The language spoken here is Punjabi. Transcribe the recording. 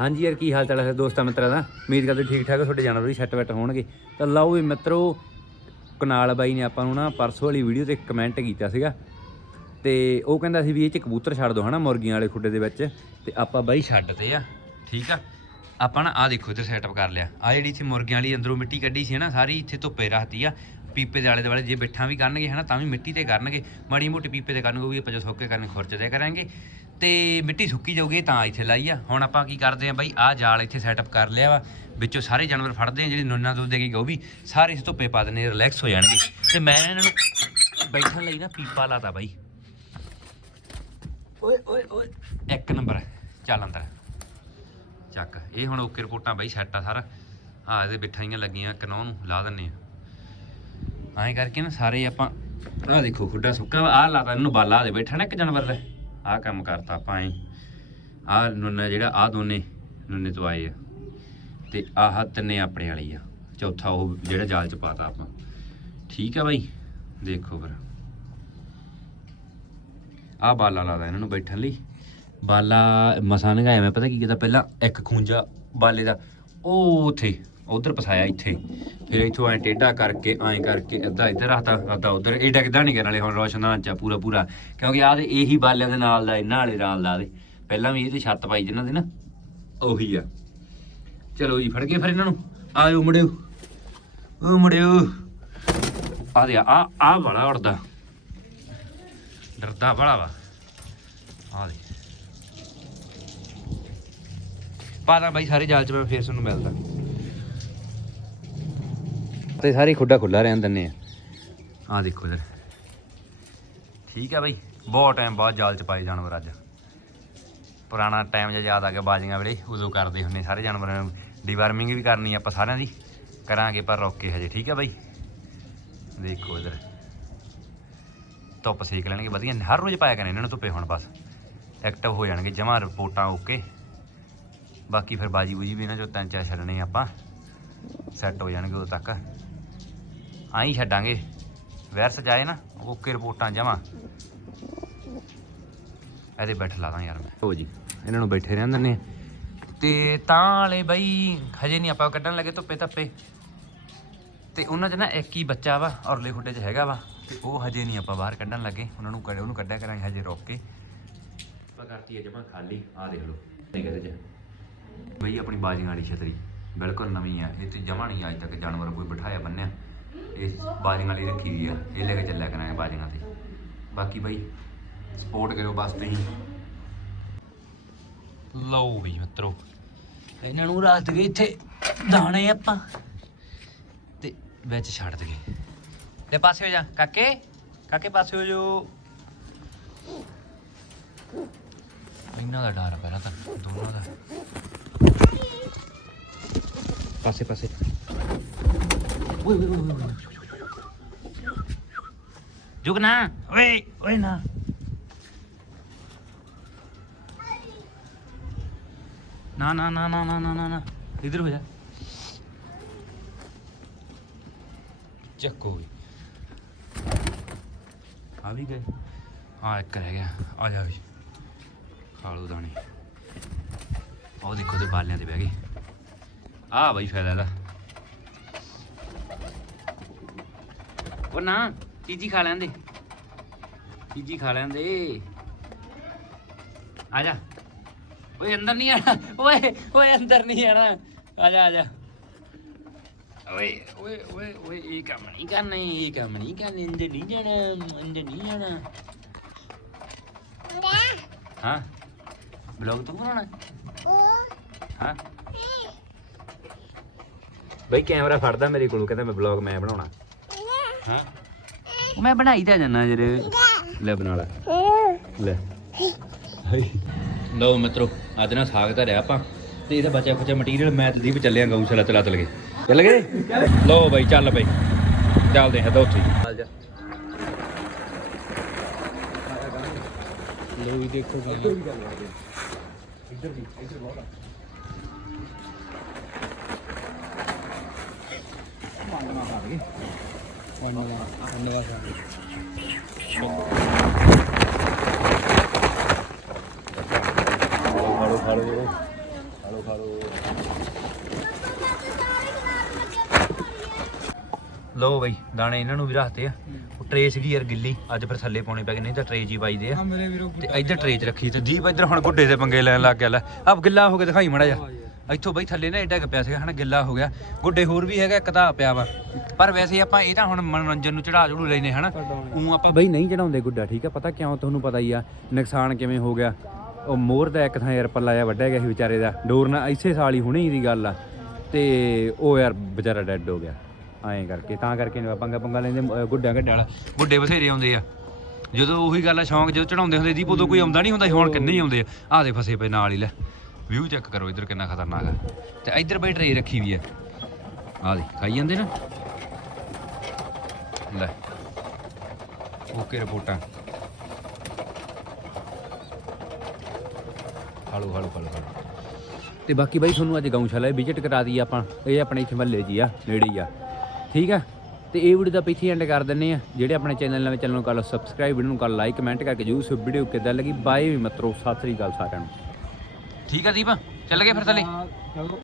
ਹਾਂਜੀ ਯਾਰ, ਕੀ ਹਾਲ ਚਾਲ ਹੈ ਦੋਸਤਾਂ ਮਿੱਤਰਾਂ ਦਾ? ਉਮੀਦ ਕਰਦੇ ਠੀਕ ਠਾਕ ਤੁਹਾਡੇ ਜਾਨਵਰ ਵੀ ਸੈੱਟ ਵੈਟ ਹੋਣਗੇ। ਤਾਂ ਲਓ ਵੀ ਮਿੱਤਰੋ, ਕਨਾਲ ਬਾਈ ਨੇ ਆਪਾਂ ਨੂੰ ਨਾ ਪਰਸੋਂ ਵਾਲੀ ਵੀਡੀਓ ਤੇ ਕਮੈਂਟ ਕੀਤਾ ਸੀਗਾ। ਤੇ ਉਹ ਕਹਿੰਦਾ ਸੀ ਵੀ ਇਹ ਚ ਕਬੂਤਰ ਛੱਡ ਦਿਓ ਹਨਾ, ਮੁਰਗੀਆਂ ਵਾਲੇ ਖੁੱਡੇ ਦੇ ਵਿੱਚ। ਤੇ ਆਪਾਂ ਬਾਈ ਛੱਡਦੇ ਆ, ਠੀਕ ਆ? ਆਪਾਂ ਨਾ ਆ ਦੇਖੋ ਇੱਥੇ ਸੈਟਅਪ ਕਰ ਲਿਆ। ਆ ਜਿਹੜੀ ਇੱਥੇ ਮੁਰਗੀਆਂ ਵਾਲੀ ਅੰਦਰੋਂ ਮਿੱਟੀ ਕੱਢੀ ਸੀ ਨਾ ਸਾਰੀ ਇੱਥੇ ਧੁੱਪੇ ਰੱਖਤੀ ਆ। ਪੀਪੇ ਦੇ ਆਲੇ ਦੁਆਲੇ ਜੇ ਬਿੱਠਾਂ ਵੀ ਕਰਨਗੇ ਹਨਾ, ਤਾਂ ਵੀ ਮਿੱਟੀ ਤੇ ਕਰਨਗੇ। ਮਾੜੀ ਮੋਟੀ ਪੀਪੇ ਤੇ ਕਰਨਗੇ, ਉਹ ਵੀ ਆਪਾਂ ਜੋ ਸੁੱਕੇ ਕਰਨ ਖੁਰਚਦੇ ਕਰਾਂਗੇ। ਤੇ ਮਿੱਟੀ ਸੁੱਕੀ ਜਾਊਗੀ ਤਾਂ ਇੱਥੇ ਲਾਈ ਆ। ਹੁਣ ਆਪਾਂ ਕੀ ਕਰਦੇ ਆ ਬਾਈ ਆ ਜਾਲ ਇੱਥੇ ਸੈਟਅਪ ਕਰ ਲਿਆ ਵਾ। ਵਿੱਚੋਂ ਸਾਰੇ ਜਾਨਵਰ ਫੜਦੇ ਆ ਜਿਹੜੇ ਨੁੰਨਾ ਦੁੱਧ ਦੇ ਕੇ ਉਹ ਵੀ। ਸਾਰੇ ਇਸ ਧੁੱਪੇ ਪਾ ਦਿੰਦੇ ਰਿਲੈਕਸ ਹੋ ਜਾਣਗੇ। ਤੇ ਮੈਂ ਇਹਨਾਂ ਨੂੰ ਬੈਠਣ ਲਈ ਨਾ ਪੀਪਾ ਲਾਤਾ ਬਾਈ। ਓਏ ਓਏ ਓਏ। ਇੱਕ ਨੰਬਰ ਚੱਲ ਅੰਦਰ। ਚੱਕ ਇਹ ਹੁਣ ਓਕੇ ਰਿਪੋਰਟਾਂ ਬਾਈ ਸੈੱਟ ਆ ਸਾਰਾ। ਆ ਇਹਦੇ ਬਿਠਾਈਆਂ ਲੱਗੀਆਂ ਕਨੌ ਨੂੰ ਲਾ ਦਿੰਨੇ ਆ। ਐਂ ਕਰਕੇ ਨਾ ਸਾਰੇ ਆਪਾਂ ਆਹ ਦੇਖੋ ਖੁੱਡਾ ਸੁੱਕਾ ਆਹ ਲਾਤਾ ਇਹਨੂੰ ਬਾਲਾ ਦੇ ਬੈਠਾ ਨਾ ਇੱਕ ਜਾਨਵਰ ਦਾ। ਆਹ ਕੰਮ ਕਰਤਾ ਆਪਾਂ ਐਂ ਆਹ ਨੁੰਨਾ ਜਿਹੜਾ, ਆਹ ਦੋਨੇ ਨੁੰਨੇ ਤੋਂ ਆਏ ਆ। ਤੇ ਆਹ ਤਿੰਨੇ ਆਪਣੇ ਵਾਲੀ ਆ। ਚੌਥਾ ਉਹ ਜਿਹੜਾ ਜਾਲ ਚ ਪਾਤਾ ਆਪਾਂ। ਠੀਕ ਆ ਬਾਈ। ਦੇਖੋ ਫਿਰ। ਆਹ ਬਾਲਾ ਲਾਦਾ ਇਹਨਾਂ ਨੂੰ ਬੈਠਣ ਲਈ। ਬਾਲਾ ਮਸਾਂ ਨਗਾਇਆ ਮੈਂ, ਪਤਾ ਕੀ ਕੀਤਾ? ਪਹਿਲਾਂ ਇੱਕ ਖੂੰਜਾ ਬਾਲੇ ਦਾ, ਉਹ ਉਥੇ ਉਧਰ ਪਸਾਇਆ ਇੱਥੇ। ਫਿਰ ਇੱਥੋਂ ਐ ਟੇਢਾ ਕਰਕੇ, ਐਂ ਕਰਕੇ ਅੱਧਾ ਇੱਧਰ ਰੱਖਤਾ, ਅੱਧਾ ਉਧਰ। ਇਹ ਡਿੱਗਦਾ ਨਹੀਂ ਕਰਨ ਵਾਲੇ ਹੁਣ ਰੋਸ਼ਨਾਨ ਚ ਆ ਪੂਰਾ ਪੂਰਾ। ਕਿਉਂਕਿ ਆਹ ਤੇ ਇਹੀ ਬਾਲਿਆਂ ਦੇ ਨਾਲ ਦਾ, ਇਹਨਾਂ ਵਾਲੇ ਨਾਲ ਦਾ ਦੇ। ਪਹਿਲਾਂ ਵੀ ਇਹ ਤੇ ਛੱਤ ਪਾਈ ਜਿਨ੍ਹਾਂ ਦੇ ਨਾ। ਉਹੀ ਆ। ਚਲੋ ਜੀ, ਫੜ ਕੇ ਫਿਰ ਇਹਨਾਂ ਨੂੰ। ਆਇਓ ਮੁੜਿਓ ਉਹ ਮੁੜਿਓ ਆ ਦੇ ਆ ਆ ਬੜਾ ਉੜਦਾ। ਡਰਦਾ ਬੜਾ ਵਾ। ਆ ਦੇ। ਪਾਦਾ ਬਾਈ, ਸਾਰੇ ਜਾਲ ਚ ਮੈਂ ਫੇਰ ਤੁਹਾਨੂੰ ਮਿਲਦਾ। ਤੇ ਸਾਰੇ ਖੁੱਡਾ ਖੁੱਲਾ ਰਹਿਣ ਦਿੰਨੇ ਆ। ਆ ਦੇਖੋ ਇਧਰ। ਠੀਕ ਆ ਬਾਈ, ਬਹੁਤ ਟਾਈਮ ਬਾਅਦ ਜਾਲ ਚ ਪਾਏ ਜਾਨਵਰ ਅੱਜ। ਪੁਰਾਣਾ ਟਾਈਮ ਜਿਹਾ ਯਾਦ ਆ ਗਿਆ ਬਾਜੀਆਂ ਵੇਲੇ, ਉਦੋਂ ਕਰਦੇ ਹੁੰਨੇ ਸਾਰੇ ਜਾਨਵਰਾਂ। ਨੂੰ ਡੀਵਾਰਮਿੰਗ ਵੀ ਕਰਨੀ ਆਪਾਂ ਸਾਰਿਆਂ ਦੀ, ਕਰਾਂਗੇ ਪਰ ਰੋਕੇ ਹਜੇ, ਠੀਕ ਆ ਬਾਈ? ਦੇਖੋ ਇਧਰ। ਧੁੱਪ ਸੇਕ ਲੈਣਗੇ ਵਧੀਆ, ਹਰ ਰੋਜ਼ ਪਾਇਆ ਕਰਨੇ ਇਹਨਾਂ ਨੂੰ ਧੁੱਪੇ ਹੁਣ ਬਸ। ਐਕਟਿਵ ਹੋ ਜਾਣਗੇ, ਜਮਾ ਰਿਪੋਰਟਾਂ ਓਕੇ ਬਾਕੀ ਫਿਰ ਬਾਜੀ ਬੂਜੀ ਵੀ ਇਹਨਾਂ ਚੋਂ ਤਿੰਨ ਚਾਰ ਛੱਡਣੇ ਆਪਾਂ। ਸੈੱਟ ਹੋ ਜਾਣਗੇ ਉਦੋਂ ਤੱਕ। ਆਈ ਛੱਡਾਂਗੇ। ਵਾਇਰਸ ਜਾਏ ਨਾ ਓਕੇ ਰਿਪੋਰਟਾਂ ਜਮਾ। ਇਹਦੇ ਬੈਠ ਲਾ ਦਾਂ ਯਾਰ ਮੈਂ। ਹੋ ਜੀ ਇਹਨਾਂ ਨੂੰ ਬੈਠੇ ਰਹਿਣ ਦਿੰਦੇ ਆ। ਤੇ ਤਾਂ ਵਾਲੇ ਬਈ ਹਜੇ ਨਹੀਂ ਆਪਾਂ ਕੱਢਣ ਲੱਗੇ ਧੁੱਪੇ ਧੱਪੇ। ਤੇ ਉਹਨਾਂ 'ਚ ਨਾ ਇੱਕ ਹੀ ਬੱਚਾ ਵਾ ਔਰਲੇ ਖੁੱਡੇ 'ਚ ਹੈਗਾ ਵਾ। ਤੇ ਉਹ ਹਜੇ ਨਹੀਂ ਆਪਾਂ ਬਾਹਰ ਕੱਢਣ ਲੱਗੇ। ਉਹਨਾਂ ਨੂੰ ਕੱਢ ਉਹਨੂੰ ਕੱਢਿਆ ਕਰਾਂਗੇ ਹਜੇ ਰੋਕ ਕੇ। ਆਪਾਂ ਕਰਤੀ ਹੈ ਜਮਾ ਖਾਲੀ ਆ ਦੇਖ ਲਓ। ਠੀਕ ਹੈ ਜੀ ਬਈ ਆਪਣੀ ਬਾਜੀਆਂ ਵਾਲੀ ਛਤਰੀ ਬਿਲਕੁਲ ਨਵੀਂ ਆ। ਇਹ ਤੇ ਜਮਾ ਨਹੀਂ ਅੱਜ ਤੱਕ ਜਾਨਵਰ ਕੋਈ ਬਿਠਾਇਆ ਬੰਨਿਆ। ਇਹ ਬਾਜੀਆਂ ਵਾਲੀ ਰੱਖੀ ਹੋਈ ਆ। ਇਹ ਲੈ ਕੇ ਚੱਲਿਆ ਕਰਾਂਗੇ ਬਾਜੀਆਂ ਤੇ। ਬਾਕੀ ਬਈ ਸਪੋਰਟ ਕਰਿਓ ਬਸ ਤੁਸੀਂ। ਲਓ ਵੀ ਮਿੱਤਰੋ, ਇਹਨਾਂ ਨੂੰ ਰਾਤ ਗਏ ਇੱਥੇ ਦਾਣੇ ਆਪਾਂ। ਤੇ ਵਿੱਚ ਛੱਡ ਦਗੇ ਲੈ ਪਾਸੇ ਹੋ ਜਾ, ਕਾਕੇ। ਕਾਕੇ ਪਾਸੇ ਹੋ ਜੋ ਇਹਨਾਂ ਦਾ ਡਰ ਪਹਿਲਾਂ ਤਾਂ, ਦੋਨਾਂ ਦਾ। ਪਾਸੇ ਪਾਸੇ। ਨਾ। ਨਾ। ਨਾ ਨਾ ਨਾ ਨਾ ਨਾ ਨਾ ਨਾ ਨਾ। ਇਧਰ ਹੋ ਜਾ। ਚੱਕੋ ਵੀ। ਆ ਵੀ ਗਏ। ਹਾਂ ਇੱਕ ਰਹਿ ਗਿਆ। ਆ ਜਾ ਵੀ। ਖਾ ਲਓ ਦਾਣੇ। ਉਹ ਦੇਖੋ ਤੇ ਬਾਲਿਆਂ ਤੇ ਬਹਿ ਗਏ। ਆ ਬਈ ਫਾਇਦਾ ਇਹਦਾ। ਉਹ ਨਾ, ਚੀਜੀ ਖਾ ਲੈਂਦੇ ਚੀਜੀ ਖਾ ਲੈਂਦੇ ਆ ਜਾ। ਓਏ, ਅੰਦਰ ਨਹੀਂ ਆਣਾ। ਓਏ ਓਏ, ਅੰਦਰ ਨਹੀਂ ਆਣਾ। ਆ ਜਾ ਆ ਜਾ। ਓਏ ਓਏ ਓਏ ਓਏ, ਇਹ ਕੰਮ ਨਹੀਂ ਕਰਨਾ, ਇਹ ਕੰਮ ਨਹੀਂ ਕਰਨਾ ਅੰਦਰ ਨਹੀਂ ਜਾਣਾ ਅੰਦਰ ਨਹੀਂ ਜਾਣਾ। ਹਾਂ? ਬਲੌਗ ਤੂੰ ਬਣਾਉਣਾ? ਹਾਂ? ਬਈ, ਕੈਮਰਾ ਫੜਦਾ ਮੇਰੇ ਕੋਲੋਂ, ਕਹਿੰਦਾ ਮੈਂ ਬਲੌਗ ਮੈਂ ਬਣਾਉਣਾ। ਹਾਂ। ਮੈਂ ਬਣਾਈ ਤਾਂ ਜਾਨਾ ਜਿਹੜੇ। ਲੈ ਬਣਾ ਲੈ। ਲੈ। ਲਓ ਮਿੱਤਰੋ, ਅੱਜ ਨਾ ਸਾਗ ਧਰਿਆ ਆਪਾਂ। ਤੇ ਇਹਦਾ ਬਚਿਆ ਖੁਚਿਆ ਮਟੀਰੀਅਲ ਮੈਂ ਤੇ ਦੀਪ ਚੱਲੇ ਗਊਸ਼ਾਲਾ ਚਲਾ ਚਲ ਗਏ ਚੱਲ ਗਏ? ਲਓ ਬਾਈ, ਚੱਲ ਬਾਈ। ਚੱਲਦੇ ਹਾਂ ਉੱਥੇ ਚੱਲ ਜਾ। ਲੋ ਵੀ ਦੇਖੋ ਖਾਲੋ ਖਾਲੋ ਖਾਲੋ ਖਾ ਲਓ ਲਓ ਬਈ ਦਾਣੇ ਇਹਨਾਂ ਨੂੰ ਵੀ ਰੱਖਤੇ ਆ। ਉਹ ਟਰੇ ਸੀਗੀ ਯਾਰ ਗਿੱਲੀ ਅੱਜ ਫਿਰ ਥੱਲੇ ਪਾਉਣੇ ਪੈ ਗਏ ਨਹੀਂ ਤਾਂ ਟਰੇ ਜੀ ਪਾਈਦੇ ਆ। ਮੇਰੇ ਵੀਰੋ ਤੇ ਇੱਧਰ ਟਰੇ 'ਚ ਰੱਖੀ ਤੇ ਦੀਪ ਇੱਧਰ ਹੁਣ ਗੁੱਡੇ ਦੇ ਪੰਗੇ ਲੈਣ ਲੱਗ ਗਿਆ ਲੈ। ਆਪ ਗਿੱਲਾ ਹੋ ਕੇ ਦਿਖਾਈ ਮੜਾ ਜਾ ਇੱਥੋਂ ਬਈ ਥੱਲੇ ਨਾ ਏਡਾ ਪਿਆ ਸੀਗਾ, ਹਨਾ, ਗਿੱਲਾ ਹੋ ਗਿਆ। ਗੁੱਡੇ ਹੋਰ ਵੀ ਹੈਗਾ, ਇੱਕ ਤਾਂ ਪਿਆ ਵਾ। ਪਰ ਵੈਸੇ ਆਪਾਂ ਇਹ ਤਾਂ ਹੁਣ ਮਨੋਰੰਜਨ ਨੂੰ ਚੜਾ ਚੜੂ ਲੈਨੇ, ਹਨਾ। ਉਹ ਆਪਾਂ ਬਈ ਨਹੀਂ ਚੜਾਉਂਦੇ ਗੁੱਡਾ, ਠੀਕ ਆ? ਪਤਾ ਕਿਉਂ? ਤੁਹਾਨੂੰ ਪਤਾ ਹੀ ਆ, ਨੁਕਸਾਨ ਕਿਵੇਂ ਹੋ ਗਿਆ। ਉਹ ਮੋਰ ਦਾ ਇੱਕ ਥਾਂ ਯਾਰ ਪੱਲਾ ਜਿਹਾ ਵੱਢਿਆ ਗਿਆ ਸੀ ਵਿਚਾਰੇ ਦਾ। ਡੋਰ ਨਾਲ ਇਸੇ ਸਾਲ ਹੀ ਹੁਣੇ ਹੀ ਦੀ ਗੱਲ ਆ। ਤੇ ਉਹ ਯਾਰ ਵਿਚਾਰਾ ਡੈੱਡ ਹੋ ਗਿਆ। ਐਂ ਕਰਕੇ, ਤਾਂ ਕਰਕੇ ਨੀ ਪੰਗਾ ਪੰਗਾ ਲੈਂਦੇ ਅਹ ਗੁੱਡਿਆਂ ਵਾਲਾ। ਗੁੱਡੇ ਬਥੇਰੇ ਆਉਂਦੇ ਆ। ਜਦੋਂ ਉਹੀ ਗੱਲ ਆ, ਸ਼ੌਂਕ ਜਦੋਂ ਚੜਾਉਂਦੇ ਹੁੰਦੇ ਦੀਪ ਉਦੋਂ ਕੋਈ ਆਉਂਦਾ ਨਹੀਂ ਹੁੰਦਾ ਹੁਣ ਕਿੰਨੇ ਹੀ ਆਉਂਦੇ ਆ। ਆਹ ਦੇ ਫਸੇ ਪਏ ਨਾਲ ਹੀ, ਲੈ। ਵਿਊ ਚੈੱਕ ਕਰੋ, ਇੱਧਰ ਕਿੰਨਾ ਖਤਰਨਾਕ ਆ ਤੇ ਇੱਧਰ ਬਈ ਟਰੇ ਰੱਖੀ ਵੀ ਆ ਆਹ ਦੇ ਖਾਈ ਜਾਂਦੇ ਨਾ? ਲੈ ਓਕੇ ਰਿਪੋਰਟਾਂ ਹਾਲੋ ਹਾਲੋ ਹਾਲੋ ਹਾਲੋ। ਤੇ ਬਾਕੀ ਬਾਈ ਤੁਹਾਨੂੰ ਅੱਜ ਗਊਸ਼ਾਲਾ ਵਿਜ਼ਿਟ ਕਰਾ ਦਈਏ ਆਪਾਂ। ਇਹ ਆਪਣੇ ਇੱਥੇ ਮਹੱਲੇ 'ਚ ਆ, ਨੇੜੇ ਹੀ ਆ। ਠੀਕ ਆ? ਤੇ ਇਹ ਵੀਡੀਓ ਦਾ ਪਿੱਛੇ ਐਂਡ ਕਰ ਦਿੰਨੇ ਆ। ਜਿਹੜੇ ਆਪਣੇ ਚੈਨਲ ਨਵੇਂ, ਚੈਨਲ ਨੂੰ ਕਰ ਲਓ ਸਬਸਕ੍ਰਾਈਬ ਵੀਡੀਓ ਨੂੰ ਕਰ ਲਾਈਕ ਕਮੈਂਟ ਕਰਕੇ ਜਰੂਰ ਸੋ ਵੀਡੀਓ ਕਿੱਦਾਂ ਲੱਗੀ? ਬਾਏ ਵੀ ਮਿੱਤਰੋ, ਸਤਿ ਸ੍ਰੀ ਅਕਾਲ ਸਾਰਿਆਂ ਨੂੰ। ਠੀਕ ਆ ਦੀਪ ਚੱਲ ਗਏ ਫਿਰ ਥੱਲੇ। ਚਲੋ।